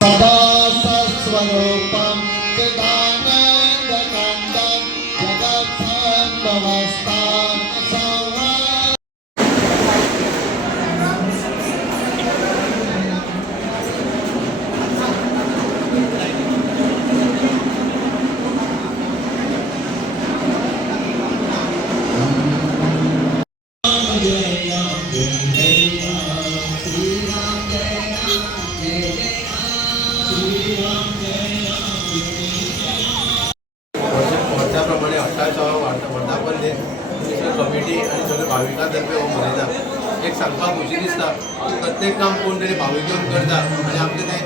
सदा सस्वरूपं चिदानन्दकान्दं जगत्सम्भवस्थां संहारं वर्षाप्रमाणे 28वा वर्धापन दिन कमिटी आणि सगळे भाविकांतर्फे हो मनयता एक सांगपाक खुशी दिसता प्रत्येक काम कोण तरी भाविक येवन करता आणि आपले ते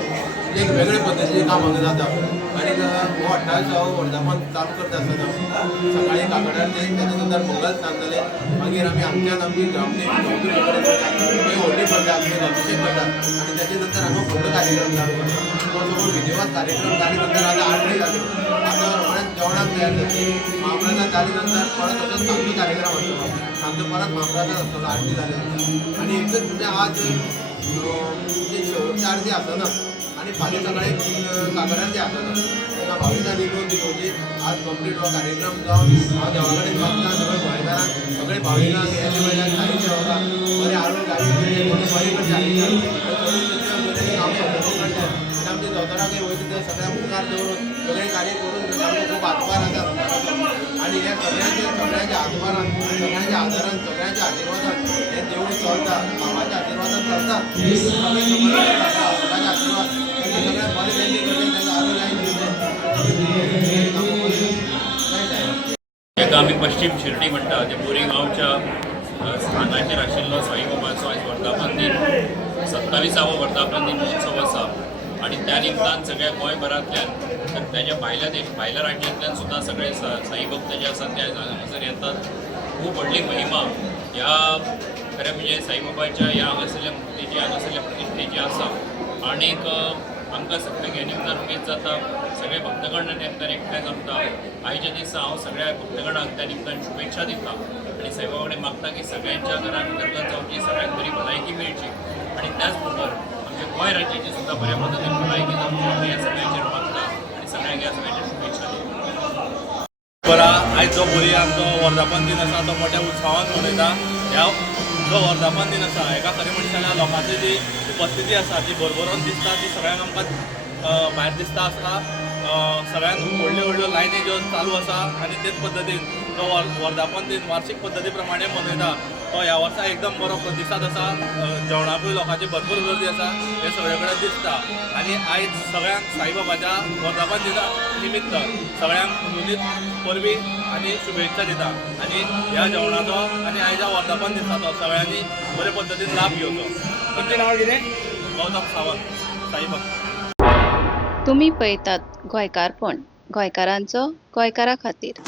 एक वेगळे पद्धतीचे काम हांगा जाता आणि हो 28वा वर्धापन चालू करता आसतना सकाळी काकडार ते त्याच्या नंतर मंगल स्नान जालें मागीर आमी आमच्यान आमची ग्रामदेवी थंय व्हडली पडटा आमी अभिषेक करता आणि त्याच्या नंतर हांगा व्हडलो कार्यक्रम चालू करता तो सगळो विधिवत कार्यक्रम जाले नंतर आतां आरती जाली आता परत जेवणाक तयार जातली महाप्रसाद जाले नंतर परत असो सांजचो कार्यक्रम आसतलो सांजचो परत महाप्रसाद आसतलो आरती जाले नंतर आणि एकच म्हणजे आज म्हणजे शेवटची आरती आसना आणि फाल्यां सकाळी काकडार आसना तेन्ना भाविकांनी दोन दिवची आज कंप्लीट हो कार्यक्रम जावन हांव देवा कडेन मागता सगळे गोंयकारांक सगळे भाविकांक हेजे वयल्यान साई सेवकांक बरें आरोग्य आयुश्य बरें करचें आनी कामे करचें आणि आमच्या दोतोराकय वयता ते सगळ्या मुखार दवरून सगळे कार्य करून आमकां खूब हातभार आसा आणि हे सगळ्यांच्या हातभारान सगळ्यांच्या आदारान सगळ्यांच्या आशिर्वादान हे देवूळ चलता बाबाच्या आशिर्वादान चलता सगळे बाबाच्या आशिर्वाद तेंचे सगळे बरें तेंचे करचें तेंका आरोग्य हाका आमी पश्चिम शिर्डी म्हणटा जे बोरी गांवच्या स्थानाचेर आशिल्लो साईबाबाचो आयज वर्धापन दिन 27वा वर्धापन दिन महोत्सव आसा आणि त्या निमतान सगळ्या गोंयभरांतल्यान तर त्याच्या भायल्या राज्यांतल्यान सुद्दां सगळे साई भक्त जे आसात ते हांगासर येतात. खूब व्हडली महिमा ह्या खरें म्हणजे साईबाबाच्या ह्या हांगासरल्या मुर्तीची हांगासरल्या प्रतिश्ठेची आसा. आनीक आमकां सगळ्यांक ह्या निमतान उमेद जाता सगळे भक्तगण निमतान एकठांय जमता. आयच्या दिसा हांव सगळ्या भक्तगणांक त्या निमतान शुभेच्छा दिता आणि साईबाबा कडेन मागता की सगळ्यांच्या घरांत उदरगत जावची सगळ्यांक बरी भलायकी मेळची आणि त्याच बरोबर आमच्या गोंय राज्याची सुद्दां बऱ्या पद्धतीन भलायकी जावची ह्या सगळ्यांचेर मागता आणि सगळ्यांक ह्या सगळ्यांच्या शुभेच्छा दिता. आयज जो बोरी आमचो वर्धापन दिन आसा तो मोठ्या उत्सवान मनयता. ह्या जो वर्धापन दिन आसा हेका खरें म्हणचे जाल्यार लोकांची जी उपस्थिती आसा ती भरभरून दिसता ती सगळ्यांक आमकां भायर दिसता आसता. सगळ्यांक व्हडल्यो लायनी ज्यो चालू आसा आनी तेच पद्दतीन जो वर्धापन दिन वार्षिक पद्दती प्रमाणे मनयता तो ह्या वर्सा एकदम बरो प्रतिसाद आसा. जेवणाकूय लोकांची भरपूर गर्दी आसा हे सगळे कडेन दिसता. आनी आयज सगळ्यांक साईबाबाच्या वर्धापन दिना निमित्त सगळ्यांक उलोलीत परबी आनी शुभेच्छा दिता आनी ह्या जेवणाचो आनी आयच्या वर्धापन दिसाचो सगळ्यांनी बरे पद्दतीन लाभ घेवचो. तुमचें नांव कितें? गौतम सावंत, साई भक्त. तुम्ही पळयतात गोंयकारपण, गोंयकारांचो गोंयकारा खातीर.